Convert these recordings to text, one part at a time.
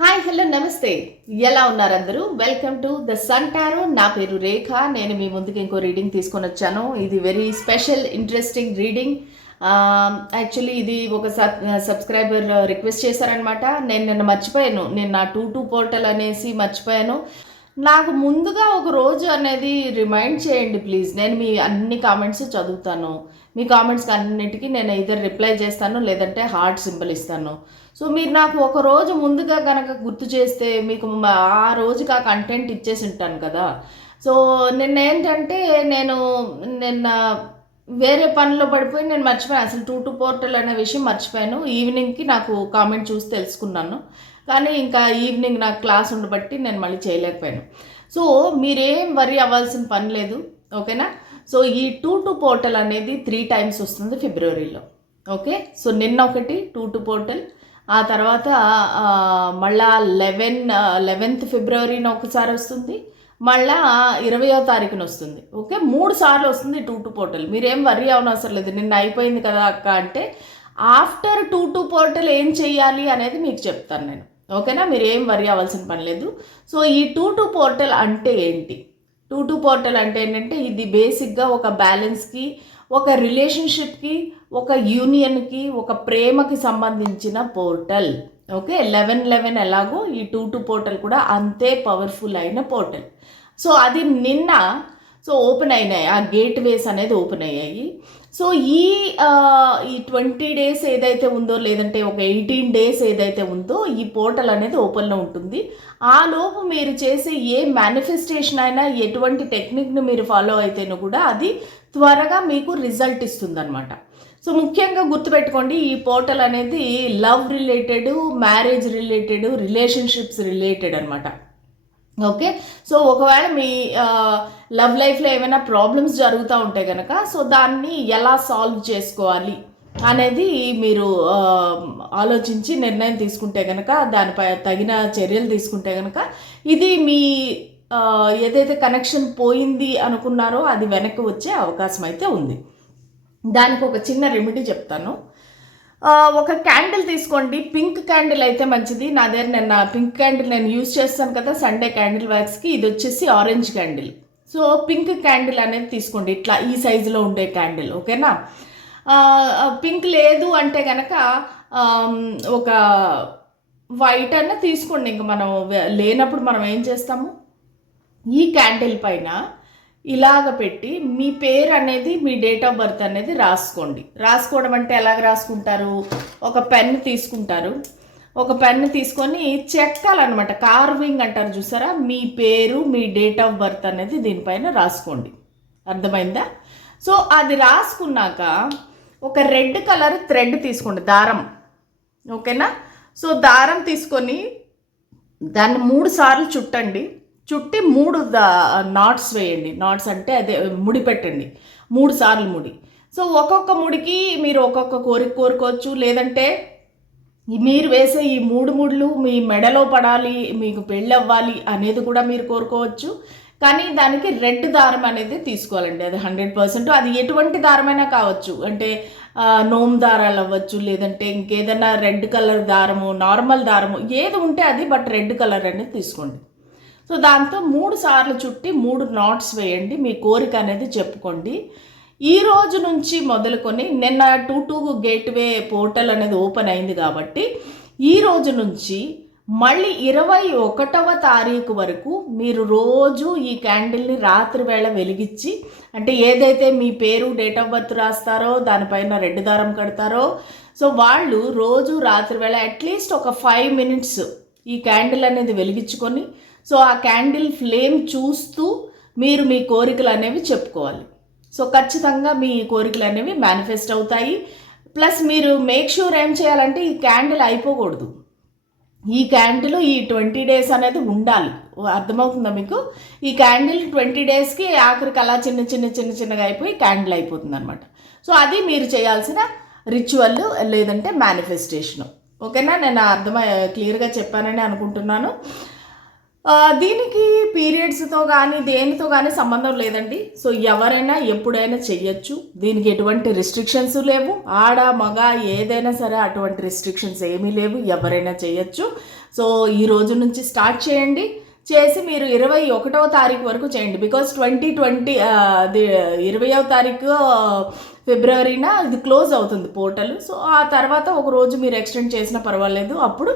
Hi hello నమస్తే. ఎలా ఉన్నారు అందరూ? Welcome to the sun tarot. నా పేరు రేఖ. నేను మీ ముందుకు ఇంకో రీడింగ్ తీసుకొని వచ్చాను. ఇది very special interesting reading. Actually ఇది ఒక సబ్స్క్రైబర్ రిక్వెస్ట్ చేశారనమాట. నేను నిన్న మర్చిపోయాను. నేను నా టూ పోర్టల్ అనేసి మర్చిపోయాను. నాకు ముందుగా ఒక రోజు అనేది రిమైండ్ చేయండి ప్లీజ్. నేను మీ అన్ని కామెంట్స్ చదువుతాను. మీ కామెంట్స్కి అన్నిటికీ నేను ఇద్దరు రిప్లై చేస్తాను, లేదంటే హార్ట్ సింబల్ ఇస్తాను. సో మీరు నాకు ఒక రోజు ముందుగా కనుక గుర్తు చేస్తే మీకు ఆ రోజుకి ఆ కంటెంట్ ఇచ్చేసి ఉంటాను కదా. సో నిన్న ఏంటంటే నిన్న వేరే పనిలో పడిపోయి నేను మర్చిపోయాను. అసలు టూ పోర్టల్ అనే విషయం మర్చిపోయాను. ఈవినింగ్కి నాకు కామెంట్ చూసి తెలుసుకున్నాను. కానీ ఇంకా ఈవినింగ్ నాకు క్లాస్ ఉండబట్టి నేను మళ్ళీ చేయలేకపోయాను. సో మీరేం వరీ అవ్వాల్సిన పని లేదు, ఓకేనా. సో ఈ టూ పోర్టల్ అనేది 3 times వస్తుంది ఫిబ్రవరిలో. ఓకే, సో నిన్న ఒకటి టూ పోర్టల్, ఆ తర్వాత మళ్ళా 11th ఫిబ్రవరిన ఒకసారి వస్తుంది, మళ్ళా 20వ తారీఖున వస్తుంది. ఓకే, 3 సార్లు వస్తుంది టూ పోర్టల్. మీరేం వరీ అవనవసరం లేదు. నిన్న అయిపోయింది కదా అక్క అంటే ఆఫ్టర్ టూ పోర్టల్ ఏం చెయ్యాలి అనేది మీకు చెప్తాను నేను, ఓకేనా. మీరు ఏం వరీ అవ్వాల్సిన పని లేదు. సో ఈ టూ పోర్టల్ అంటే ఏంటి? టూ పోర్టల్ అంటే ఏంటంటే ఇది బేసిక్గా ఒక బ్యాలెన్స్కి, ఒక రిలేషన్షిప్కి, ఒక యూనియన్కి, ఒక ప్రేమకి సంబంధించిన పోర్టల్. ఓకే, 11 ఎలాగో ఈ టూ పోర్టల్ కూడా అంతే పవర్ఫుల్ అయిన పోర్టల్. సో అది నిన్న ఓపెన్ అయినాయి, ఆ గేట్వేస్ అనేది ఓపెన్ అయ్యాయి. సో ఈ 20 days ఏదైతే ఉందో, లేదంటే ఒక 18 days ఏదైతే ఉందో, ఈ పోర్టల్ అనేది ఓపెన్లో ఉంటుంది. ఆ లోపు మీరు చేసే ఏ మేనిఫెస్టేషన్ అయినా, ఎటువంటి టెక్నిక్ని మీరు ఫాలో అయితేనూ కూడా అది త్వరగా మీకు రిజల్ట్ ఇస్తుందన్నమాట. సో ముఖ్యంగా గుర్తుపెట్టుకోండి, ఈ పోర్టల్ అనేది love related, marriage related, relationships related అనమాట. ఓకే, సో ఒకవేళ మీ లవ్ లైఫ్లో ఏమైనా ప్రాబ్లమ్స్ జరుగుతూ ఉంటే కనుక, సో దాన్ని ఎలా సాల్వ్ చేసుకోవాలి అనేది మీరు ఆలోచించి నిర్ణయం తీసుకుంటే కనుక, దానిపై తగిన చర్యలు తీసుకుంటే కనుక, ఇది మీ ఏదైతే కనెక్షన్ పోయింది అనుకున్నారో అది వెనక్కి వచ్చే అవకాశం అయితే ఉంది. దానికి ఒక చిన్న రెమెడీ చెప్తాను. ఒక క్యాండిల్ తీసుకోండి. పింక్ క్యాండిల్ అయితే మంచిది. నా దగ్గర నేను పింక్ క్యాండిల్ నేను యూజ్ చేస్తాను కదా సండే క్యాండిల్ వ్యాక్స్కి. ఇది వచ్చేసి orange candle. So pink candle అనేది తీసుకోండి, ఇట్లా ఈ సైజులో ఉండే క్యాండిల్, ఓకేనా. పింక్ లేదు అంటే కనుక ఒక వైట్ అన్న తీసుకోండి. ఇంకా మనం లేనప్పుడు మనం ఏం చేస్తాము, ఈ క్యాండిల్ పైన ఇలాగ పెట్టి మీ పేరు అనేది, మీ డేట్ ఆఫ్ బర్త్ అనేది రాసుకోండి. రాసుకోవడం అంటే ఎలాగ రాసుకుంటారు, ఒక పెన్ తీసుకుంటారు. ఒక పెన్ తీసుకొని చెక్కాలన్నమాట, కార్వింగ్ అంటారు చూసారా, మీ పేరు, మీ డేట్ ఆఫ్ బర్త్ అనేది దీనిపైన రాసుకోండి. అర్థమైందా? సో అది రాసుకున్నాక ఒక రెడ్ కలర్ థ్రెడ్ తీసుకోండి, దారం, ఓకేనా. సో దారం తీసుకొని దాన్ని 3 సార్లు చుట్టండి. చుట్టి 3 నాట్స్ వేయండి. నాట్స్ అంటే అదే ముడి పెట్టండి, 3 సార్లు ముడి. సో ఒక్కొక్క ముడికి మీరు ఒక్కొక్క కోరిక కోరుకోవచ్చు, లేదంటే మీరు వేసే ఈ 3 ముడులు మీ మెడలో పడాలి, మీకు పెళ్ళి అవ్వాలి అనేది కూడా మీరు కోరుకోవచ్చు. కానీ దానికి రెడ్ దారం అనేది తీసుకోవాలండి, అది 100%. అది ఎటువంటి దారమైనా కావచ్చు, అంటే నోమ్ దారాలు అవ్వచ్చు, లేదంటే ఇంకేదైనా రెడ్ కలర్ దారము, నార్మల్ దారము, ఏది ఉంటే అది, బట్ రెడ్ కలర్ అనేది తీసుకోండి. సో దాంతో 3 సార్లు చుట్టి 3 నాట్స్ వేయండి. మీ కోరిక అనేది చెప్పుకోండి. ఈ రోజు నుంచి మొదలుకొని, నిన్న టూ గేట్వే పోర్టల్ అనేది ఓపెన్ అయింది కాబట్టి ఈ రోజు నుంచి మళ్ళీ 21వ తారీఖు వరకు మీరు రోజు ఈ క్యాండిల్ని రాత్రి వేళ వెలిగించి, అంటే ఏదైతే మీ పేరు, డేట్ ఆఫ్ బర్త్ రాస్తారో దానిపైన రెడ్ దారం కడతారో, సో వాళ్ళు రోజు రాత్రి వేళ అట్లీస్ట్ ఒక 5 minutes ఈ క్యాండిల్ అనేది వెలిగించుకొని, సో ఆ క్యాండిల్ ఫ్లేమ్ చూస్తూ మీరు మీ కోరికలు అనేవి చెప్పుకోవాలి. సో ఖచ్చితంగా మీ కోరికలు అనేవి మేనిఫెస్ట్ అవుతాయి. ప్లస్ మీరు మేక్ షూర్ ఏం చేయాలంటే, ఈ క్యాండిల్ అయిపోకూడదు. ఈ క్యాండిల్ ఈ 20 days అనేది ఉండాలి. అర్థమవుతుందా మీకు? ఈ క్యాండిల్ 20 daysకి ఆఖరికి అలా చిన్నగా అయిపోయి క్యాండిల్ అయిపోతుంది అనమాట. సో అది మీరు చేయాల్సిన రిచువల్, లేదంటే మేనిఫెస్టేషను, ఓకేనా. నేను క్లియర్గా చెప్పానని అనుకుంటున్నాను. దీనికి పీరియడ్స్‌తో గానీ, దేనితో గానీ సంబంధం లేదండి. సో, ఎవరైనా ఎప్పుడైనా చెయ్యొచ్చు. దీనికి ఎటువంటి రిస్ట్రిక్షన్స్ లేవు. ఆడ, మగ ఏదైనా సరే అటువంటి రిస్ట్రిక్షన్స్ ఏమీ లేవు. ఎవరైనా చెయ్యొచ్చు. సో, ఈ రోజు నుంచి స్టార్ట్ చేయండి. చేసి మీరు 21వ తారీఖు వరకు చేయండి. బికాజ్ 2020 అది 20వ తారీఖు ఫిబ్రవరిన ఇది క్లోజ్ అవుతుంది పోర్టల్. సో ఆ తర్వాత ఒక రోజు మీరు ఎక్స్టెండ్ చేసినా పర్వాలేదు. అప్పుడు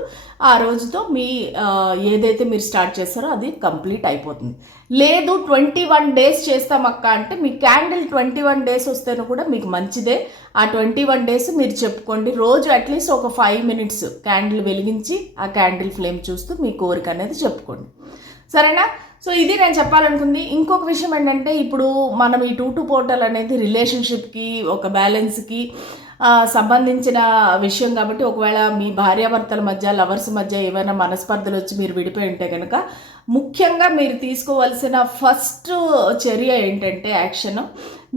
ఆ రోజుతో మీ ఏదైతే మీరు స్టార్ట్ చేస్తారో అది కంప్లీట్ అయిపోతుంది. లేదు 21 డేస్ చేస్తామక్క అంటే మీ క్యాండిల్ 21 డేస్ వస్తేనే కూడా మీకు మంచిదే. ఆ 21 డేస్ మీరు చెప్పుకోండి. రోజు అట్లీస్ట్ ఒక 5 మినిట్స్ క్యాండిల్ వెలిగించి ఆ క్యాండిల్ ఫ్లేమ్ చూస్తూ మీ కోరిక అనేది చెప్పుకోండి. సరేనా? సో ఇది నేను చెప్పాలనుకుంది. ఇంకొక విషయం ఏంటంటే, ఇప్పుడు మనం ఈ 2 పోర్టల్ అనేది రిలేషన్షిప్కి, ఒక బ్యాలెన్స్కి సంబంధించిన విషయం కాబట్టి, ఒకవేళ మీ భార్యాభర్తల మధ్య, లవర్స్ మధ్య ఏమైనా మనస్పర్ధలు వచ్చి మీరు విడిపోయి ఉంటే కనుక, ముఖ్యంగా మీరు తీసుకోవాల్సిన ఫస్ట్ చర్య ఏంటంటే, యాక్షన్,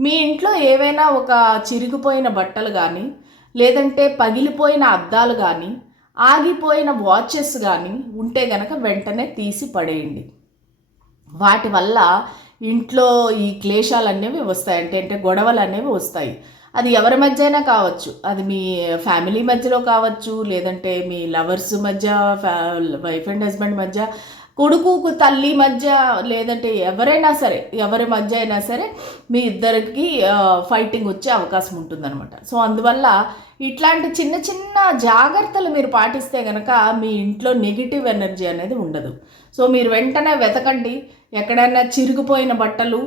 మీ ఇంట్లో ఏవైనా ఒక చిరిగిపోయిన బట్టలు కానీ, లేదంటే పగిలిపోయిన అద్దాలు కానీ, ఆగిపోయిన వాచెస్ కానీ ఉంటే గనక వెంటనే తీసి పడేయండి. వాటి వల్ల ఇంట్లో ఈ క్లేశాలు అనేవి వస్తాయి. అంటే గొడవలు అనేవి వస్తాయి. అది ఎవరి మధ్య అయినా కావచ్చు. అది మీ ఫ్యామిలీ మధ్యలో కావచ్చు, లేదంటే మీ లవర్స్ మధ్య, వైఫ్ అండ్ హస్బెండ్ మధ్య, కొడుకు తల్లి మధ్య, లేదంటే ఎవరైనా సరే, ఎవరి మధ్య అయినా సరే మీ ఇద్దరికి ఫైటింగ్ వచ్చే అవకాశం ఉంటుందన్నమాట. సో అందువల్ల ఇట్లాంటి చిన్న చిన్న జాగ్రత్తలు మీరు పాటిస్తే కనుక మీ ఇంట్లో నెగిటివ్ ఎనర్జీ అనేది ఉండదు. సో మీరు వెంటనే వెతకండి. ఎక్కడైనా చిరిగిపోయిన బట్టలు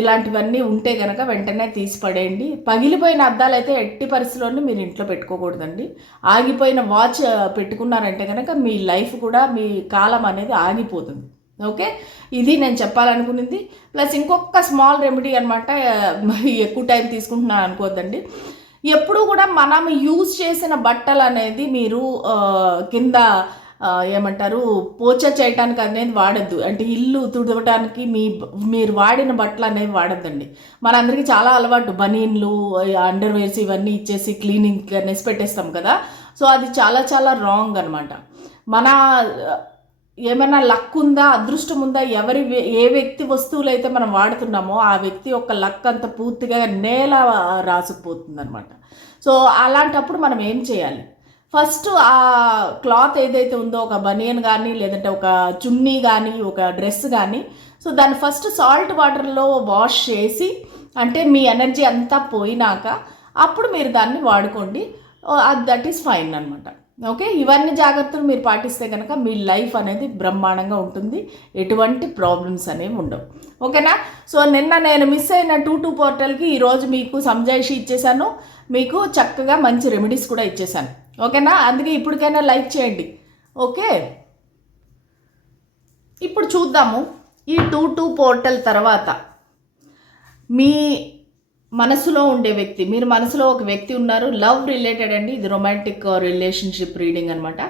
ఇలాంటివన్నీ ఉంటే కనుక వెంటనే తీసి పడేయండి. పగిలిపోయిన అద్దాలు అయితే ఎట్టి పరిస్థితుల్లోనూ మీరు ఇంట్లో పెట్టుకోకూడదండి. ఆగిపోయిన వాచ్ పెట్టుకున్నారంటే కనుక మీ లైఫ్ కూడా, మీ కాలం అనేది ఆగిపోతుంది. ఓకే, ఇది నేను చెప్పాలనుకున్నది. ప్లస్ ఇంకొక స్మాల్ రెమెడీ అనమాట. ఎక్కువ టైం తీసుకుంటున్నాను అనుకోవద్దండి. ఎప్పుడు కూడా మనం యూజ్ చేసిన బట్టలు అనేది మీరు కింద ఏమంటారు పోచ చేయటానికి అనేది వాడద్దు. అంటే ఇల్లు తుడవటానికి మీరు వాడిన బట్టలు అనేవి వాడద్దండి. మనందరికీ చాలా అలవాటు బనీన్లు, అండర్వేర్స్ ఇవన్నీ ఇచ్చేసి క్లీనింగ్ అనేసి పెట్టేస్తాం కదా. సో అది చాలా చాలా రాంగ్ అనమాట. మన ఏమైనా లక్ ఉందా, అదృష్టం ఉందా, ఏ వ్యక్తి వస్తువులు అయితే మనం వాడుతున్నామో ఆ వ్యక్తి యొక్క లక్ అంతా పూర్తిగా నేల రాసుకుపోతుంది అనమాట. సో అలాంటప్పుడు మనం ఏం చేయాలి? ఫస్ట్ ఆ క్లాత్ ఏదైతే ఉందో, ఒక బనియన్ కానీ, లేదంటే ఒక చున్నీ కానీ, ఒక డ్రెస్ కానీ, సో దాన్ని ఫస్ట్ సాల్ట్ వాటర్లో వాష్ చేసి, అంటే మీ ఎనర్జీ అంతా పోయినాక అప్పుడు మీరు దాన్ని వాడుకోండి. దట్ ఈస్ ఫైన్ అనమాట. ఓకే, ఇవన్నీ జాగ్రత్తలు మీరు పాటిస్తే కనుక మీ లైఫ్ అనేది బ్రహ్మాండంగా ఉంటుంది. ఎటువంటి ప్రాబ్లమ్స్ అనేవి ఉండవు. ఓకేనా? సో నిన్న నేను మిస్ అయిన 2 పోర్టల్కి ఈరోజు మీకు సంజాయిషి ఇచ్చేసాను. మీకు చక్కగా మంచి రెమెడీస్ కూడా ఇచ్చేసాను. ఓకేనా? అందుకే ఇప్పటికైనా లైక్ చేయండి. ఓకే, ఇప్పుడు చూద్దాము ఈ 2 పోర్టల్ తర్వాత మీ మనసులో ఉండే వ్యక్తి, మీరు మనసులో ఒక వ్యక్తి ఉన్నారు, లవ్ రిలేటెడ్ అండి, ఇది రొమాంటిక్ రిలేషన్షిప్ రీడింగ్ అనమాట.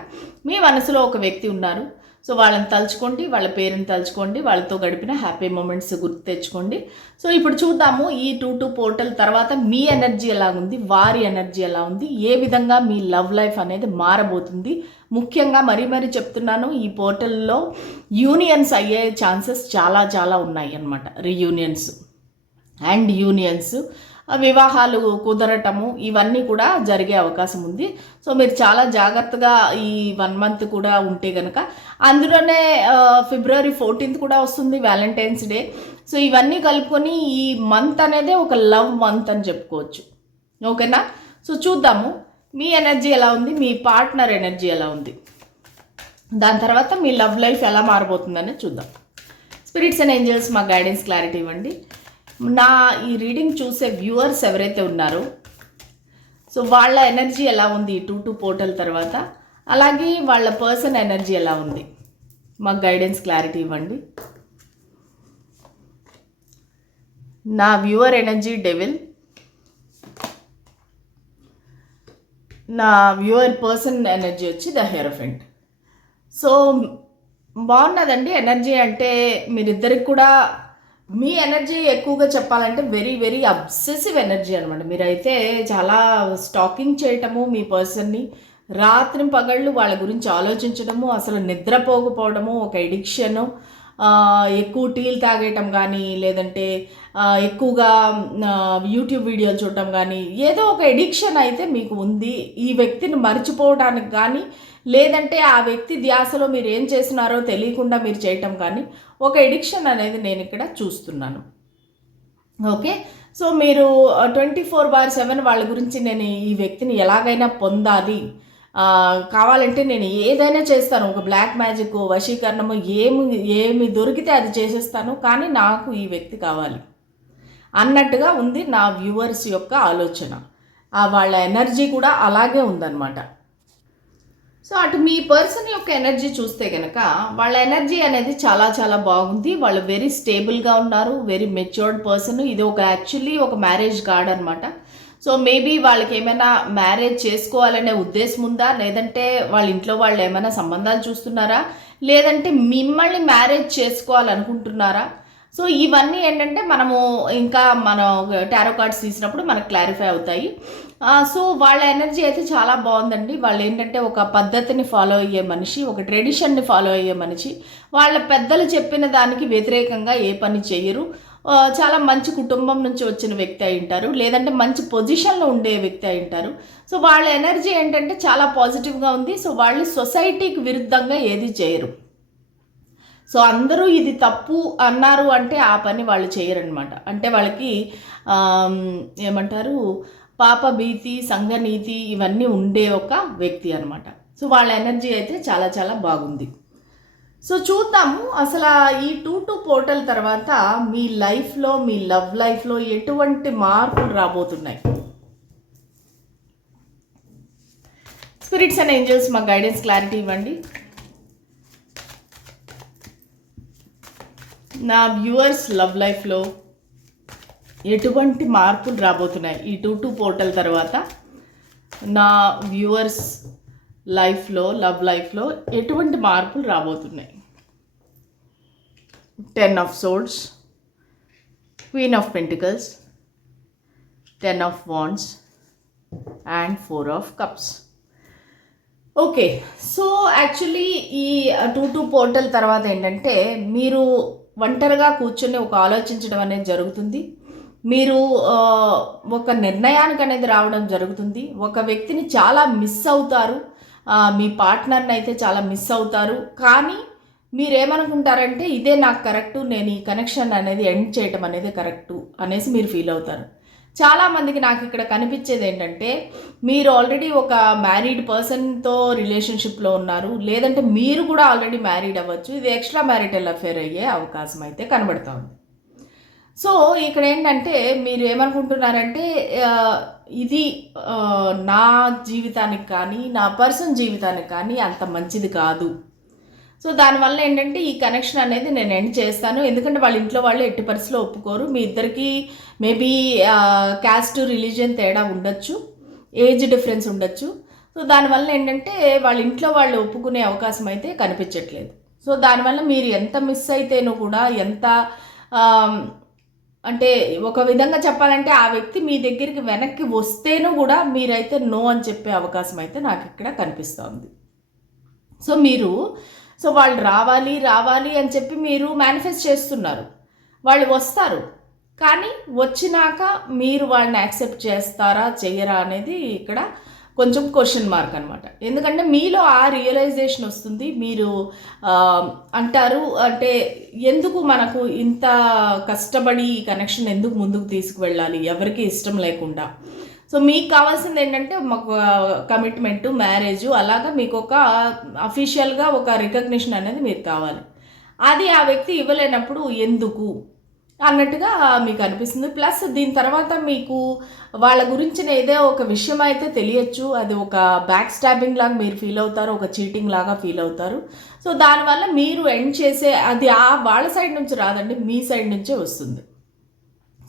మీ మనసులో ఒక వ్యక్తి ఉన్నారు. సో వాళ్ళని తలుచుకోండి, వాళ్ళ పేరుని తలుచుకోండి, వాళ్ళతో గడిపిన హ్యాపీ మూమెంట్స్ గుర్తు తెచ్చుకోండి. సో ఇప్పుడు చూద్దాము ఈ 2 పోర్టల్ తర్వాత మీ ఎనర్జీ ఎలా ఉంది, వారి ఎనర్జీ ఎలా ఉంది, ఏ విధంగా మీ లవ్ లైఫ్ అనేది మారబోతుంది. ముఖ్యంగా మరీ చెప్తున్నాను, ఈ పోర్టల్లో యూనియన్స్ అయ్యే ఛాన్సెస్ చాలా చాలా ఉన్నాయి అన్నమాట. రీయూనియన్స్ అండ్ యూనియన్స్, వివాహాలు కుదరటము, ఇవన్నీ కూడా జరిగే అవకాశం ఉంది. సో మీరు చాలా జాగ్రత్తగా ఈ 1 మంత్ కూడా ఉంటే కనుక, అందులోనే ఫిబ్రవరి 14th కూడా వస్తుంది, వ్యాలంటైన్స్ డే. సో ఇవన్నీ కలుపుకొని ఈ మంత్ అనేది ఒక లవ్ మంత్ అని చెప్పుకోవచ్చు. ఓకేనా? సో చూద్దాము మీ ఎనర్జీ ఎలా ఉంది, మీ పార్ట్నర్ ఎనర్జీ ఎలా ఉంది, దాని తర్వాత మీ లవ్ లైఫ్ ఎలా మారబోతుందని చూద్దాం. స్పిరిట్స్ అండ్ ఏంజల్స్ మా గైడెన్స్ క్లారిటీ ఇవ్వండి. నా ఈ రీడింగ్ చూసే వ్యూవర్స్ ఎవరైతే ఉన్నారో, సో వాళ్ళ ఎనర్జీ ఎలా ఉంది ఈ 2 పోర్టల్ తర్వాత, అలాగే వాళ్ళ పర్సన్ ఎనర్జీ ఎలా ఉంది, మాకు గైడెన్స్ క్లారిటీ ఇవ్వండి. నా వ్యూవర్ ఎనర్జీ డెవిల్, నా వ్యూవర్ పర్సన్ ఎనర్జీ వచ్చి ద హెరోఫెంట్. సో బాగున్నదండి ఎనర్జీ. అంటే మీరిద్దరికి కూడా మీ ఎనర్జీ ఎక్కువగా చెప్పాలంటే వెరీ అబ్సెసివ్ ఎనర్జీ అనమాట. మీరైతే చాలా స్టాకింగ్ చేయటము మీ పర్సన్ని, రాత్రి పగళ్ళు వాళ్ళ గురించి ఆలోచించడము, అసలు నిద్రపోకపోవడము, ఒక ఎడిక్షను, ఎక్కువ టీలు తాగేయటం కానీ, లేదంటే ఎక్కువగా యూట్యూబ్ వీడియోలు చూడటం కానీ, ఏదో ఒక ఎడిక్షన్ అయితే మీకు ఉంది. ఈ వ్యక్తిని మర్చిపోవడానికి కానీ, లేదంటే ఆ వ్యక్తి ధ్యాసలో మీరు ఏం చేస్తున్నారో తెలియకుండా మీరు చేయటం కానీ, ఒక ఎడిక్షన్ అనేది నేను ఇక్కడ చూస్తున్నాను. ఓకే. సో మీరు 24/7 వాళ్ళ గురించి నేను ఈ వ్యక్తిని ఎలాగైనా పొందాలి, కావాలంటే నేను ఏదైనా చేస్తాను, ఒక బ్లాక్ మ్యాజిక్, వశీకరణము, ఏమి దొరికితే అది చేసేస్తాను, కానీ నాకు ఈ వ్యక్తి కావాలి అన్నట్టుగా ఉంది నా వ్యూవర్స్ యొక్క ఆలోచన. వాళ్ళ ఎనర్జీ కూడా అలాగే ఉందన్నమాట. సో అటు మీ పర్సన్ యొక్క ఎనర్జీ చూస్తే కనుక వాళ్ళ ఎనర్జీ అనేది చాలా చాలా బాగుంది. వాళ్ళు వెరీ స్టేబుల్గా ఉన్నారు, వెరీ మెచ్యూర్డ్ పర్సన్. ఇది యాక్చువల్లీ ఒక మ్యారేజ్ కార్డ్ అనమాట. సో మేబీ వాళ్ళకి ఏమైనా మ్యారేజ్ చేసుకోవాలనే ఉద్దేశం ఉందా, లేదంటే వాళ్ళ ఇంట్లో వాళ్ళు ఏమైనా సంబంధాలు చూస్తున్నారా, లేదంటే మిమ్మల్ని మ్యారేజ్ చేసుకోవాలనుకుంటున్నారా? సో ఇవన్నీ ఏంటంటే మనం టారో కార్డ్స్ తీసినప్పుడు మనకు క్లారిఫై అవుతాయి. సో వాళ్ళ ఎనర్జీ అయితే చాలా బాగుందండి. వాళ్ళు ఏంటంటే ఒక పద్ధతిని ఫాలో అయ్యే మనిషి, ఒక ట్రెడిషన్ని ఫాలో అయ్యే మనిషి. వాళ్ళ పెద్దలు చెప్పిన దానికి వ్యతిరేకంగా ఏ పని చేయరు. చాలా మంచి కుటుంబం నుంచి వచ్చిన వ్యక్తి అయి ఉంటారు, లేదంటే మంచి పొజిషన్లో ఉండే వ్యక్తి అయి ఉంటారు. సో వాళ్ళ ఎనర్జీ ఏంటంటే చాలా పాజిటివ్గా ఉంది. సో వాళ్ళు సొసైటీకి విరుద్ధంగా ఏది చేయరు. సో అందరూ ఇది తప్పు అన్నారు అంటే ఆ పని వాళ్ళు చేయరనమాట. అంటే వాళ్ళకి ఏమంటారు, పాప భీతి, సంఘనీతి ఇవన్నీ ఉండే ఒక వ్యక్తి అనమాట. సో వాళ్ళ ఎనర్జీ అయితే చాలా చాలా బాగుంది. సో చూద్దాము అసలు ఈ 2-2 పోర్టల్ తర్వాత మీ లైఫ్లో, మీ లవ్ లైఫ్లో ఎటువంటి మార్పులు రాబోతున్నాయి. స్పిరిట్స్ అండ్ ఏంజల్స్ మా గైడెన్స్ క్లారిటీ ఇవ్వండి. నా వ్యూవర్స్ లవ్ లైఫ్లో ఎటువంటి మార్పులు రాబోతున్నాయి ఈ 2-2 పోర్టల్ తర్వాత? నా వ్యూవర్స్ లైఫ్లో, లవ్ లైఫ్లో ఎటువంటి మార్పులు రాబోతున్నాయి? 10 of Swords, Queen of Pentacles, 10 of Wands and 4 of Cups. Okay. So actually ఈ 2-2 పోర్టల్ తర్వాత ఏంటంటే మీరు ఒంటరిగా కూర్చొని ఒక ఆలోచించడం అనేది జరుగుతుంది. మీరు ఒక నిర్ణయానికి అనేది రావడం జరుగుతుంది. ఒక వ్యక్తిని చాలా మిస్ అవుతారు, మీ పార్ట్నర్ని అయితే చాలా మిస్ అవుతారు. కానీ మీరేమనుకుంటారంటే ఇదే నాకు కరెక్టు, నేను ఈ కనెక్షన్ అనేది ఎండ్ చేయటం అనేది కరెక్టు అనేసి మీరు ఫీల్ అవుతారు. చాలామందికి నాకు ఇక్కడ కనిపించేది ఏంటంటే మీరు ఆల్రెడీ ఒక మ్యారీడ్ పర్సన్తో రిలేషన్షిప్లో ఉన్నారు, లేదంటే మీరు కూడా ఆల్రెడీ మ్యారీడ్ అవ్వచ్చు. ఇది ఎక్స్ట్రా మ్యారిటల్ అఫేర్ అయ్యే అవకాశం అయితే కనబడుతూ ఉంది. సో ఇక్కడ ఏంటంటే మీరు ఏమనుకుంటున్నారంటే ఇది నా జీవితానికి కానీ, నా పర్సన్ జీవితానికి కానీ అంత మంచిది కాదు. సో దానివల్ల ఏంటంటే ఈ కనెక్షన్ అనేది నేను ఎండ్ చేస్తాను. ఎందుకంటే వాళ్ళ ఇంట్లో వాళ్ళు ఎట్టి పరిస్థితిలో ఒప్పుకోరు. మీ ఇద్దరికి మేబీ క్యాస్ట్, రిలీజియన్ తేడా ఉండొచ్చు, ఏజ్ డిఫరెన్స్ ఉండొచ్చు. సో దానివల్ల ఏంటంటే వాళ్ళ ఇంట్లో వాళ్ళు ఒప్పుకునే అవకాశం అయితే కనిపించట్లేదు. సో దానివల్ల మీరు ఎంత మిస్ అయితేనూ కూడా, ఎంత అంటే ఒక విధంగా చెప్పాలంటే ఆ వ్యక్తి మీ దగ్గరికి వెనక్కి వస్తేనూ కూడా మీరైతే నో అని చెప్పే అవకాశం అయితే నాకు ఇక్కడ కనిపిస్తోంది. సో వాళ్ళు రావాలి రావాలి అని చెప్పి మీరు మేనిఫెస్ట్ చేస్తున్నారు. వాళ్ళు వస్తారు, కానీ వచ్చినాక మీరు వాళ్ళని యాక్సెప్ట్ చేస్తారా చెయ్యరా అనేది ఇక్కడ కొంచెం క్వశ్చన్ మార్క్ అనమాట. ఎందుకంటే మీలో ఆ రియలైజేషన్ వస్తుంది. మీరు అంటారు అంటే ఎందుకు మనకు ఇంత కష్టపడి ఈ కనెక్షన్ ఎందుకు ముందుకు తీసుకువెళ్ళాలి ఎవరికి ఇష్టం లేకుండా. సో మీకు కావాల్సింది ఏంటంటే మాకు కమిట్మెంట్, మ్యారేజ్, అలాగా మీకు ఒక అఫీషియల్గా ఒక రికగ్నిషన్ అనేది మీకు కావాలి. అది ఆ వ్యక్తి ఇవ్వలేనప్పుడు ఎందుకు అన్నట్టుగా మీకు అనిపిస్తుంది. ప్లస్ దీని తర్వాత మీకు వాళ్ళ గురించిన ఏదో ఒక విషయం అయితే తెలియచ్చు. అది ఒక బ్యాక్ స్టాబింగ్ లాగా మీరు ఫీల్ అవుతారు, ఒక చీటింగ్ లాగా ఫీల్ అవుతారు. సో దానివల్ల మీరు ఎండ్ చేసే అది వాళ్ళ సైడ్ నుంచి రాదండి, మీ సైడ్ నుంచే వస్తుంది.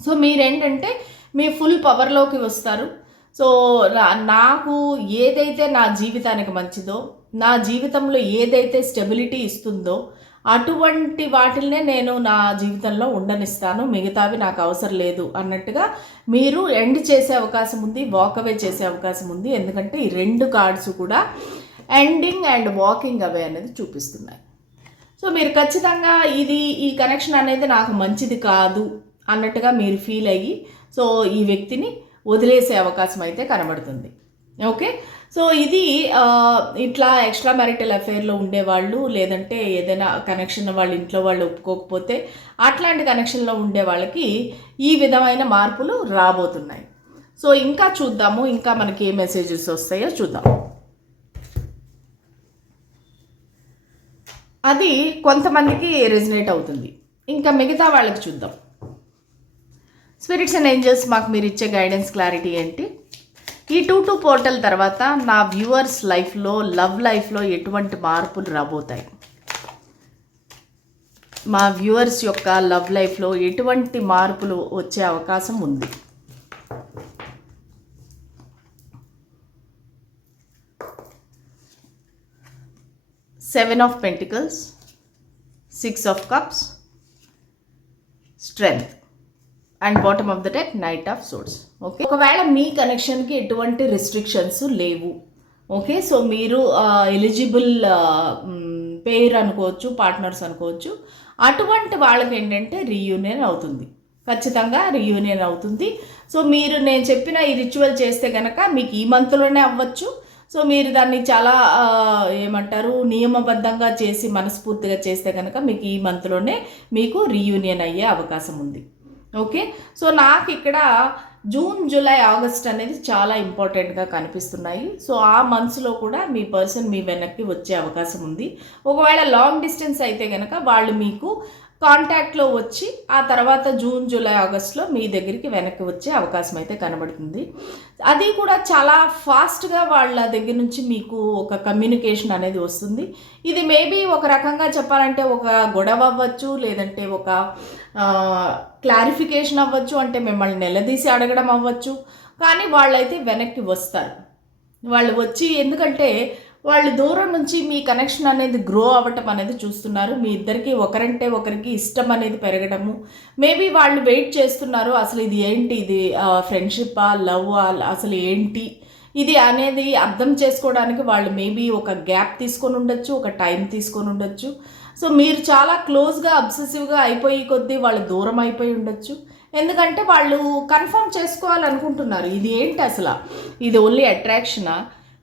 సో మీరేంటంటే మీ ఫుల్ పవర్లోకి వస్తారు. సో నాకు ఏదైతే నా జీవితానికి మంచిదో, నా జీవితంలో ఏదైతే స్టెబిలిటీ ఇస్తుందో అటువంటి వాటిల్నే నేను నా జీవితంలో ఉండనిస్తాను, మిగతావి నాకు అవసరం లేదు అన్నట్టుగా మీరు ఎండ్ చేసే అవకాశం ఉంది, వాకవే చేసే అవకాశం ఉంది. ఎందుకంటే ఈ 2 కార్డ్స్ కూడా ఎండింగ్ అండ్ వాకింగ్ అవే అనేది చూపిస్తున్నాయి. సో మీరు ఖచ్చితంగా ఈ కనెక్షన్ అనేది నాకు మంచిది కాదు అన్నట్టుగా మీరు ఫీల్ అయ్యి సో ఈ వ్యక్తిని వదిలేసే అవకాశం అయితే కనబడుతుంది. ఓకే, సో ఇది ఇట్లా ఎక్స్ట్రా మ్యారిటల్ అఫేర్లో ఉండేవాళ్ళు, లేదంటే ఏదైనా కనెక్షన్ వాళ్ళ ఇంట్లో వాళ్ళు ఒప్పుకోకపోతే అట్లాంటి కనెక్షన్లో ఉండే వాళ్ళకి ఈ విధమైన మార్పులు రాబోతున్నాయి. సో ఇంకా చూద్దాము, ఇంకా మనకి ఏ మెసేజెస్ వస్తాయో చూద్దాం. అది కొంతమందికి రెజినేట్ అవుతుంది, ఇంకా మిగతా వాళ్ళకి చూద్దాం. స్పిరిట్స్ అండ్ ఏంజల్స్ మాకు మీరు ఇచ్చే గైడెన్స్ క్లారిటీ ఏంటి? ఈ 2-2 పోర్టల్ తర్వాత నా వ్యూవర్స్ లైఫ్లో, లవ్ లైఫ్లో ఎటువంటి మార్పులు రాబోతాయి? మా వ్యూవర్స్ యొక్క లవ్ లైఫ్లో ఎటువంటి మార్పులు వచ్చే అవకాశం ఉంది? Seven of Pentacles, Six of Cups, Strength, and bottom of the deck Knight of Swords. Okay, ఒకవేళ మీ కనెక్షన్కి ఎటువంటి రిస్ట్రిక్షన్స్ లేవు, ఓకే, సో మీరు ఎలిజిబుల్ పేర్ అనుకోవచ్చు, పార్ట్నర్స్ అనుకోవచ్చు, అటువంటి వాళ్ళకి ఏంటంటే రీయూనియన్ అవుతుంది, ఖచ్చితంగా రీయూనియన్ అవుతుంది. సో మీరు నేను చెప్పిన ఈ రిచువల్ చేస్తే కనుక మీకు ఈ మంత్లోనే అవ్వచ్చు. సో మీరు దాన్ని చాలా ఏమంటారు నియమబద్ధంగా చేసి మనస్ఫూర్తిగా చేస్తే కనుక మీకు ఈ మంత్లోనే మీకు రీయూనియన్ అయ్యే అవకాశం ఉంది. ఓకే, సో నాకు ఇక్కడ జూన్, జూలై, ఆగస్ట్ అనేది చాలా ఇంపార్టెంట్గా కనిపిస్తున్నాయి. సో ఆ మంత్స్లో కూడా మీ పర్సన్ మీ వెనక్కి వచ్చే అవకాశం ఉంది. ఒకవేళ లాంగ్ డిస్టెన్స్ అయితే కనుక వాళ్ళు మీకు కాంటాక్ట్లో వచ్చి ఆ తర్వాత జూన్, జూలై, ఆగస్ట్లో మీ దగ్గరికి వెనక్కి వచ్చే అవకాశం అయితే కనబడుతుంది. అది కూడా చాలా ఫాస్ట్గా వాళ్ళ దగ్గర నుంచి మీకు ఒక కమ్యూనికేషన్ అనేది వస్తుంది. ఇది మేబీ ఒక రకంగా చెప్పాలంటే ఒక గొడవ అవ్వచ్చు, లేదంటే ఒక క్లారిఫికేషన్ అవ్వచ్చు, అంటే మిమ్మల్ని నిలదీసి అడగడం అవ్వచ్చు. కానీ వాళ్ళైతే వెనక్కి వస్తారు. వాళ్ళు వచ్చి, ఎందుకంటే వాళ్ళు దూరం నుంచి మీ కనెక్షన్ అనేది గ్రో అవ్వటం అనేది చూస్తున్నారు. మీ ఇద్దరికి ఒకరంటే ఒకరికి ఇష్టం అనేది పెరగడము. మేబీ వాళ్ళు వెయిట్ చేస్తున్నారు, అసలు ఇది ఏంటి, ఇది ఫ్రెండ్షిప్పా, లవ్, అసలు ఏంటి ఇది అనేది అర్థం చేసుకోవడానికి వాళ్ళు మేబీ ఒక గ్యాప్ తీసుకొని ఉండొచ్చు, ఒక టైం తీసుకొని ఉండొచ్చు. సో మీరు చాలా క్లోజ్గా, అబ్సెసివ్గా అయిపోయి కొద్దీ వాళ్ళు దూరం అయిపోయి ఉండొచ్చు. ఎందుకంటే వాళ్ళు కన్ఫర్మ్ చేసుకోవాలనుకుంటున్నారు, ఇది ఏంటి అసలు, ఇది ఓన్లీ అట్రాక్షనా,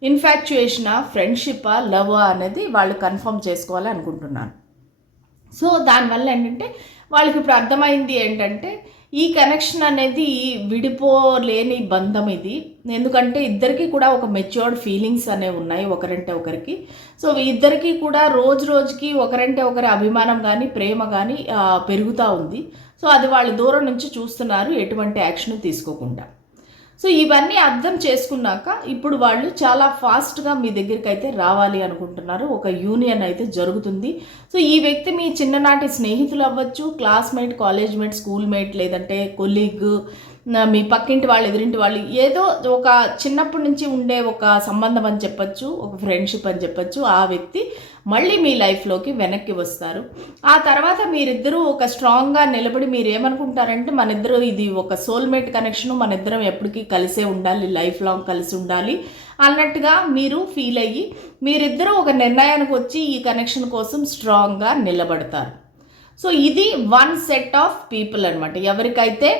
ఇన్ఫాక్చుయేషనా, ఫ్రెండ్షిప్పా, లవ్ అనేది వాళ్ళు కన్ఫర్మ్ చేసుకోవాలి అనుకుంటున్నాను. సో దానివల్ల ఏంటంటే వాళ్ళకి ఇప్పుడు అర్థమైంది ఏంటంటే ఈ కనెక్షన్ అనేది విడిపోలేని బంధం ఇది. ఎందుకంటే ఇద్దరికి కూడా ఒక మెచ్యూర్డ్ ఫీలింగ్స్ అనేవి ఉన్నాయి ఒకరంటే ఒకరికి. సో ఇద్దరికి కూడా రోజు రోజుకి ఒకరంటే ఒకరి అభిమానం కానీ ప్రేమ కానీ పెరుగుతూ ఉంది. సో అది వాళ్ళు దూరం నుంచి చూస్తున్నారు, ఎటువంటి యాక్షన్ తీసుకోకుండా. సో ఇవన్నీ అర్థం చేసుకున్నాక ఇప్పుడు వాళ్ళు చాలా ఫాస్ట్గా మీ దగ్గరికి అయితే రావాలి అనుకుంటున్నారు. ఒక యూనియన్ అయితే జరుగుతుంది. సో ఈ వ్యక్తి మీ చిన్ననాటి స్నేహితులు అవ్వచ్చు, classmate, college mate, school mate, లేదంటే కొలీగ్, మీ పక్కింటి వాళ్ళు, ఎదురింటి వాళ్ళు, ఏదో ఒక చిన్నప్పటి నుంచి ఉండే ఒక సంబంధం అని చెప్పచ్చు, ఒక ఫ్రెండ్షిప్ అని చెప్పచ్చు. ఆ వ్యక్తి మళ్ళీ మీ లైఫ్లోకి వెనక్కి వస్తారు. ఆ తర్వాత మీరిద్దరూ ఒక స్ట్రాంగ్గా నిలబడి మీరు ఏమనుకుంటారంటే మన ఇద్దరు ఇది ఒక సోల్మేట్ కనెక్షను, మన ఇద్దరం ఎప్పటికీ కలిసే ఉండాలి, లైఫ్ లాంగ్ కలిసి ఉండాలి అన్నట్టుగా మీరు ఫీల్ అయ్యి మీరిద్దరూ ఒక నిర్ణయానికి వచ్చి ఈ కనెక్షన్ కోసం స్ట్రాంగ్గా నిలబడతారు. సో ఇది వన్ సెట్ ఆఫ్ పీపుల్ అనమాట. ఎవరికైతే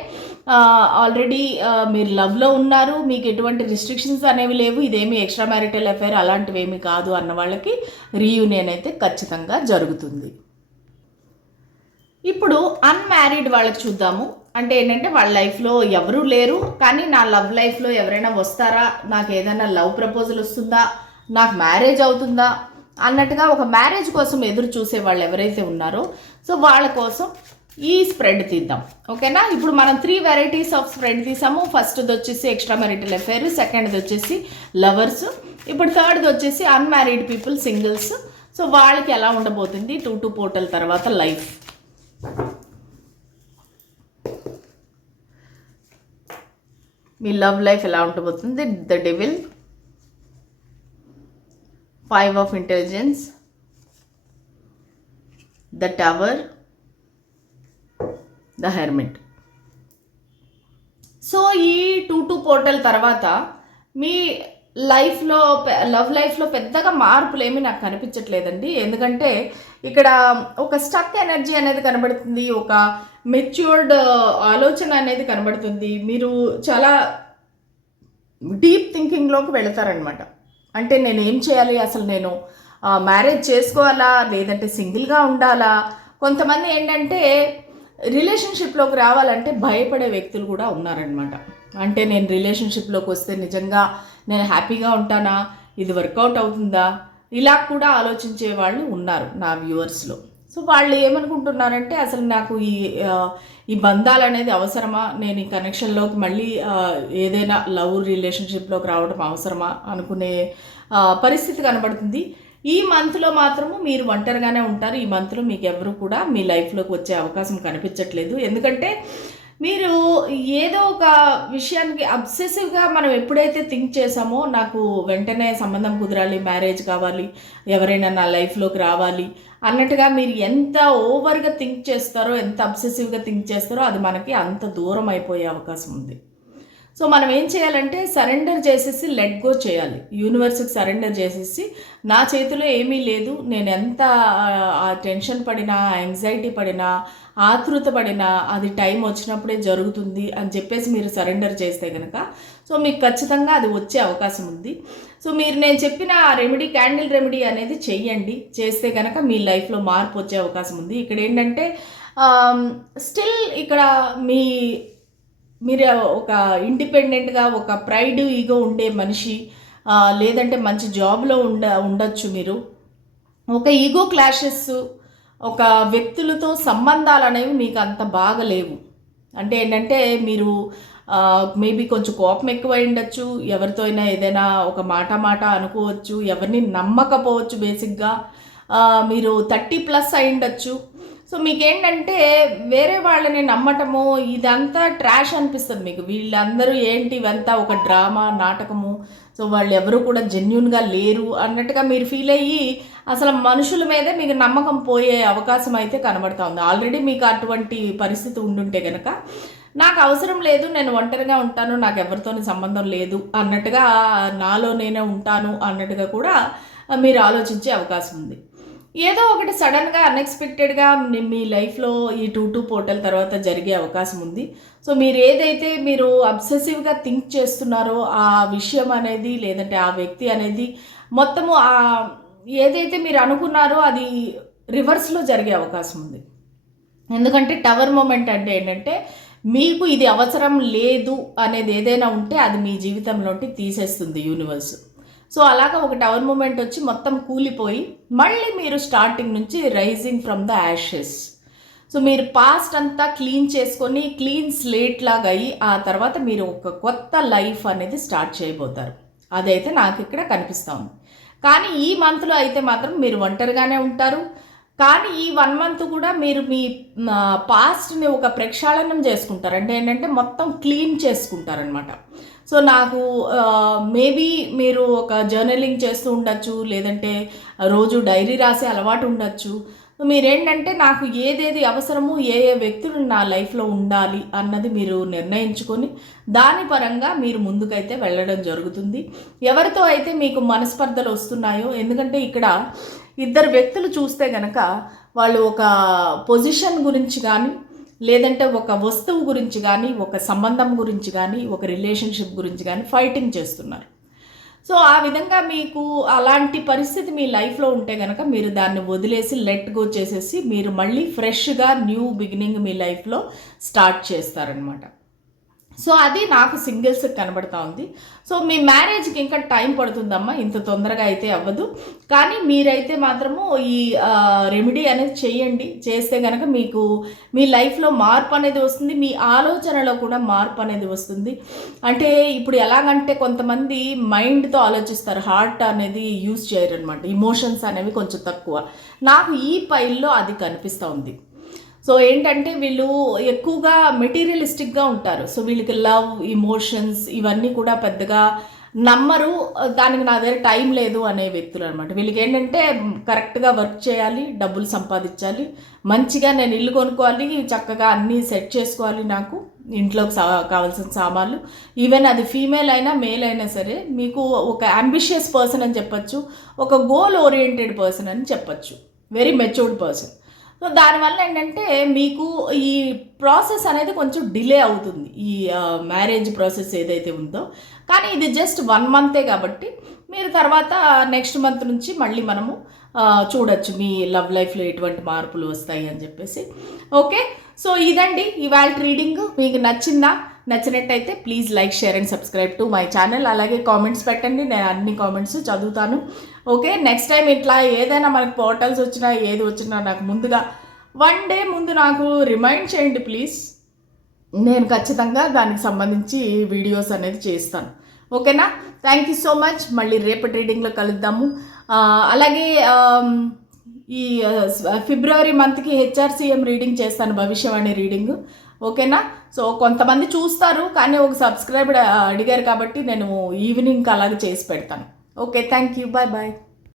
ఆల్రెడీ మీరు లవ్లో ఉన్నారు, మీకు ఎటువంటి రిస్ట్రిక్షన్స్ అనేవి లేవు, ఇదేమి ఎక్స్ట్రా మ్యారిటల్ అఫైర్ అలాంటివి ఏమీ కాదు అన్న వాళ్ళకి రీయూనియన్ అయితే ఖచ్చితంగా జరుగుతుంది. ఇప్పుడు అన్మ్యారీడ్ వాళ్ళకి చూద్దాము. అంటే ఏంటంటే వాళ్ళ లైఫ్లో ఎవరూ లేరు, కానీ నా లవ్ లైఫ్లో ఎవరైనా వస్తారా, నాకు ఏదైనా లవ్ ప్రపోజల్ వస్తుందా, నాకు మ్యారేజ్ అవుతుందా అన్నట్టుగా ఒక మ్యారేజ్ కోసం ఎదురు చూసే వాళ్ళు ఎవరైతే ఉన్నారో సో వాళ్ళ కోసం ఈ స్ప్రెడ్ తీద్దాం. ఓకేనా, ఇప్పుడు మనం 3 వెరైటీస్ ఆఫ్ స్ప్రెడ్ తీసాము. ఫస్ట్ది వచ్చేసి ఎక్స్ట్రా మ్యారిటల్ అఫైర్, సెకండ్ది వచ్చేసి లవర్స్, ఇప్పుడు థర్డ్ది వచ్చేసి అన్మ్యారీడ్ పీపుల్, సింగిల్స్. సో వాళ్ళకి ఎలా ఉండబోతుంది 2-2 పోర్టల్ తర్వాత లైఫ్. మీ లవ్ లైఫ్ ఎలా ఉండబోతుంది? The devil, 5 of Intelligence, the tower, the hermit. So ఈ 2-2 పోర్టల్ తర్వాత మీ లైఫ్లో లవ్ లైఫ్లో పెద్దగా మార్పులు ఏమీ నాకు కనిపించట్లేదండి. ఎందుకంటే ఇక్కడ ఒక స్టక్ ఎనర్జీ అనేది కనబడుతుంది, ఒక మెచ్యూర్డ్ ఆలోచన అనేది కనబడుతుంది. మీరు చాలా డీప్ థింకింగ్లోకి వెళతారనమాట. అంటే నేను ఏం చేయాలి, అసలు నేను మ్యారేజ్ చేసుకోవాలా లేదంటే సింగిల్గా ఉండాలా. కొంతమంది ఏంటంటే రిలేషన్షిప్లోకి రావాలంటే భయపడే వ్యక్తులు కూడా ఉన్నారనమాట. అంటే నేను రిలేషన్షిప్లోకి వస్తే నిజంగా నేను హ్యాపీగా ఉంటానా, ఇది వర్కౌట్ అవుతుందా, ఇలా కూడా ఆలోచించే వాళ్ళు ఉన్నారు నా వ్యూవర్స్లో. సో వాళ్ళు ఏమనుకుంటున్నారంటే అసలు నాకు ఈ బంధాలు అనేది అవసరమా, నేను ఈ కనెక్షన్లోకి మళ్ళీ ఏదైనా లవ్ రిలేషన్షిప్లోకి రావడం అవసరమా అనుకునే పరిస్థితి కనబడుతుంది. ఈ మంత్లో మాత్రము మీరు ఒంటరిగానే ఉంటారు. ఈ మంత్లో మీకు ఎవరు కూడా మీ లైఫ్లోకి వచ్చే అవకాశం కనిపించట్లేదు. ఎందుకంటే మీరు ఏదో ఒక విషయానికి అబ్సెసివ్గా మనం ఎప్పుడైతే థింక్ చేసామో నాకు వెంటనే సంబంధం కుదరాలి, మ్యారేజ్ కావాలి, ఎవరైనా నా లైఫ్లోకి రావాలి అన్నట్టుగా మీరు ఎంత ఓవర్గా థింక్ చేస్తారో, ఎంత అబ్సెసివ్గా థింక్ చేస్తారో అది మనకి అంత దూరం అయిపోయే అవకాశం ఉంది. సో మనం ఏం చేయాలంటే సరెండర్ చేసేసి లెట్ గో చేయాలి. యూనివర్స్కి సరెండర్ చేసేసి నా చేతిలో ఏమీ లేదు, నేను ఎంత ఆ టెన్షన్ పడినా, యాంగ్జైటీ పడినా, ఆతృత పడినా అది టైం వచ్చినప్పుడే జరుగుతుంది అని చెప్పేసి మీరు సరెండర్ చేస్తే కనుక సో మీకు ఖచ్చితంగా అది వచ్చే అవకాశం ఉంది. సో మీరు నేను చెప్పిన ఆ రెమెడీ, క్యాండిల్ రెమెడీ అనేది చెయ్యండి. చేస్తే కనుక మీ లైఫ్లో మార్పు వచ్చే అవకాశం ఉంది. ఇక్కడ ఏంటంటే స్టిల్ ఇక్కడ మీరు ఒక ఇండిపెండెంట్గా ఒక ప్రైడ్ ఈగో ఉండే మనిషి, లేదంటే మంచి జాబ్లో ఉండొచ్చు. మీరు ఒక ఈగో క్లాషెస్, ఒక వ్యక్తులతో సంబంధాలు అనేవి మీకు అంత బాగా లేవు. అంటే ఏంటంటే మీరు మేబీ కొంచెం కోపం ఎక్కువై ఉండొచ్చు, ఎవరితో అయినా ఏదైనా ఒక మాట అనుకోవచ్చు, ఎవరిని నమ్మకపోవచ్చు. బేసిక్గా మీరు 30+ అయి ఉండొచ్చు. సో మీకేంటంటే వేరే వాళ్ళని నమ్మటము ఇదంతా ట్రాష్ అనిపిస్తుంది మీకు. వీళ్ళందరూ ఏంటి, ఇవంతా ఒక డ్రామా, నాటకము, సో వాళ్ళు ఎవరు కూడా జెన్యున్గా లేరు అన్నట్టుగా మీరు ఫీల్ అయ్యి అసలు మనుషుల మీదే మీకు నమ్మకం పోయే అవకాశం అయితే కనబడుతూ ఉంది. ఆల్రెడీ మీకు అటువంటి పరిస్థితి ఉండుంటే కనుక నాకు అవసరం లేదు, నేను ఒంటరిగా ఉంటాను, నాకు ఎవరితోని సంబంధం లేదు అన్నట్టుగా, నాలో నేనే ఉంటాను అన్నట్టుగా కూడా మీరు ఆలోచించే అవకాశం ఉంది. ఏదో ఒకటి సడన్గా అన్ఎక్స్పెక్టెడ్గా మీ లైఫ్లో ఈ 2-2 పోర్టల్ తర్వాత జరిగే అవకాశం ఉంది. సో మీరు ఏదైతే మీరు అబ్సెసివ్గా థింక్ చేస్తున్నారో ఆ విషయం అనేది, లేదంటే ఆ వ్యక్తి అనేది మొత్తము ఏదైతే మీరు అనుకున్నారో అది రివర్స్లో జరిగే అవకాశం ఉంది. ఎందుకంటే టవర్ మూమెంట్ అంటే ఏంటంటే మీకు ఇది అవసరం లేదు అనేది ఏదైనా ఉంటే అది మీ జీవితంలోకి తీసేస్తుంది యూనివర్స్. సో అలాగా ఒక టవర్ మూమెంట్ వచ్చి మొత్తం కూలిపోయి మళ్ళీ మీరు స్టార్టింగ్ నుంచి rising from the ashes. So మీరు పాస్ట్ అంతా క్లీన్ చేసుకొని క్లీన్ స్లేట్ లాగా అయ్యి ఆ తర్వాత మీరు ఒక కొత్త లైఫ్ అనేది స్టార్ట్ చేయబోతారు. అదైతే నాకు ఇక్కడ కనిపిస్తూ ఉంది. కానీ ఈ మంత్లో అయితే మాత్రం మీరు ఒంటరిగానే ఉంటారు. కానీ ఈ 1 మంత్ కూడా మీరు మీ పాస్ట్ని ఒక ప్రక్షాళనం చేసుకుంటారు. అంటే ఏంటంటే మొత్తం క్లీన్ చేసుకుంటారనమాట. సో నాకు మేబీ మీరు ఒక జర్నలింగ్ చేస్తూ ఉండొచ్చు, లేదంటే రోజు డైరీ రాసే అలవాటు ఉండొచ్చు. మీరేంటంటే నాకు ఏదేది అవసరము, ఏ వ్యక్తులు నా లైఫ్లో ఉండాలి అన్నది మీరు నిర్ణయించుకొని దాని పరంగా మీరు ముందుకైతే వెళ్ళడం జరుగుతుంది. ఎవరితో అయితే మీకు మనస్పర్ధలు వస్తున్నాయో, ఎందుకంటే ఇక్కడ 2 వ్యక్తులు చూస్తే గనక వాళ్ళు ఒక పొజిషన్ గురించి కానీ, లేదంటే ఒక వస్తువు గురించి కానీ, ఒక సంబంధం గురించి కానీ, ఒక రిలేషన్షిప్ గురించి కానీ ఫైటింగ్ చేస్తున్నారు. సో ఆ విధంగా మీకు అలాంటి పరిస్థితి మీ లైఫ్లో ఉంటే కనుక మీరు దాన్ని వదిలేసి లెట్ గో చేసేసి మీరు మళ్ళీ ఫ్రెష్గా న్యూ బిగినింగ్ మీ లైఫ్లో స్టార్ట్ చేస్తారనమాట. సో అది నాకు సింగిల్స్కి కనబడతా ఉంది. సో మీ మ్యారేజ్కి ఇంకా టైం పడుతుందమ్మా, ఇంత తొందరగా అయితే అవ్వదు. కానీ మీరైతే మాత్రము ఈ రెమెడీ అనేది చేయండి. చేస్తే కనుక మీకు మీ లైఫ్లో మార్పు అనేది వస్తుంది, మీ ఆలోచనలో కూడా మార్పు అనేది వస్తుంది. అంటే ఇప్పుడు ఎలాగంటే కొంతమంది మైండ్తో ఆలోచిస్తారు, హార్ట్ అనేది యూజ్ చేయరు అనమాట. ఇమోషన్స్ అనేవి కొంచెం తక్కువ. నాకు ఈ పైల్లో అది కనిపిస్తూ ఉంది. సో ఏంటంటే వీళ్ళు ఎక్కువగా మెటీరియలిస్టిక్గా ఉంటారు. సో వీళ్ళకి లవ్, ఇమోషన్స్ ఇవన్నీ కూడా పెద్దగా నమ్మరు, దానికి నా దగ్గర టైం లేదు అనే వ్యక్తులు అనమాట. వీళ్ళకి ఏంటంటే కరెక్ట్గా వర్క్ చేయాలి, డబ్బులు సంపాదించాలి, మంచిగా నేను ఇల్లు కొనుక్కోవాలి, చక్కగా అన్నీ సెట్ చేసుకోవాలి, నాకు ఇంట్లోకి కావాల్సిన సామాన్లు, ఈవెన్ అది ఫీమేల్ అయినా మేల్ అయినా సరే, మీకు ఒక అంబిషియస్ పర్సన్ అని చెప్పచ్చు, ఒక గోల్ ఓరియంటెడ్ పర్సన్ అని చెప్పచ్చు, వెరీ మెచ్యూర్డ్ పర్సన్. సో దానివల్ల ఏంటంటే మీకు ఈ ప్రాసెస్ అనేది కొంచెం డిలే అవుతుంది, ఈ మ్యారేజ్ ప్రాసెస్ ఏదైతే ఉందో. కానీ ఇది జస్ట్ 1 మంతే కాబట్టి మీరు తర్వాత నెక్స్ట్ మంత్ నుంచి మళ్ళీ మనము చూడొచ్చు మీ లవ్ లైఫ్లో ఎటువంటి మార్పులు వస్తాయి అని చెప్పేసి. ఓకే, సో ఇదండి ఇవాళ రీడింగ్. మీకు నచ్చిందా? నచ్చినట్టయితే please like, share and subscribe to my channel. అలాగే కామెంట్స్ పెట్టండి, నేను అన్ని కామెంట్స్ చదువుతాను. ఓకే, నెక్స్ట్ టైం ఇట్లా ఏదైనా మనకు పోర్టల్స్ వచ్చినా ఏది వచ్చినా నాకు ముందుగా 1 డే ముందు నాకు రిమైండ్ చేయండి ప్లీజ్. నేను ఖచ్చితంగా దానికి సంబంధించి వీడియోస్ అనేది చేస్తాను. ఓకేనా? Thank you so much. మళ్ళీ రేపటి రీడింగ్లో కలుద్దాము. అలాగే ఈ ఫిబ్రవరి మంత్కి హెచ్ఆర్సీఎం రీడింగ్ చేస్తాను, భవిష్యవాణి రీడింగ్. ఓకేనా? సో కొంతమంది చూస్తారు, కానీ ఒక సబ్స్క్రైబర్ అడిగారు కాబట్టి నేను ఈవినింగ్ అలాగే చేసి పెడతాను. Okay, thank you, bye bye.